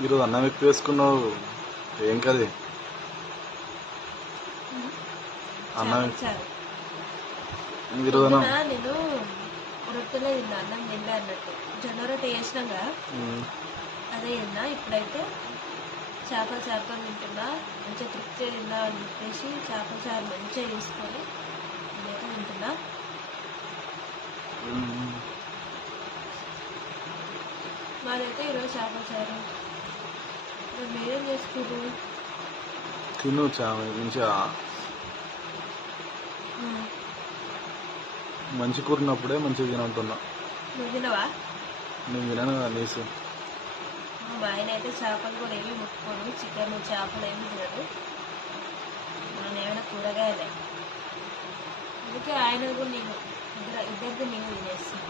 ఈరోజు అన్నం ఎక్కువ వేసుకున్నావు, ఏం కది అన్నం ఈరోజు నేను రొట్టెలే తిన్నా, అన్నం తిన్నా అన్నట్టు. జొన్న రొట్టె వేసినాగా అదే తిన్నా. ఇప్పుడైతే చేపల చారు తింటున్నా, మంచిగా తృప్తిగా తిన్నా అని చెప్పేసి చేపల చారు మంచిగా తీసుకొని నేనైతే తింటున్నా. మాదైతే ఈరోజు చేపల చారు. మీరేం చేసుకుంటారు? తిను మంచిగా మంచి కూరినప్పుడే మంచిగా తినంటున్నా. నువ్వు తినవా? నేను తినను కదా నీసు. మా ఆయన అయితే చేపలు కూడా ఏమి ముట్టుకోడు, చికెన్ చేపలు ఏమి తినడు. మన ఏమైనా కూరగాయలే, అందుకే ఆయన కూడా నేను ఇద్దరికి నేను తినేస్తాను.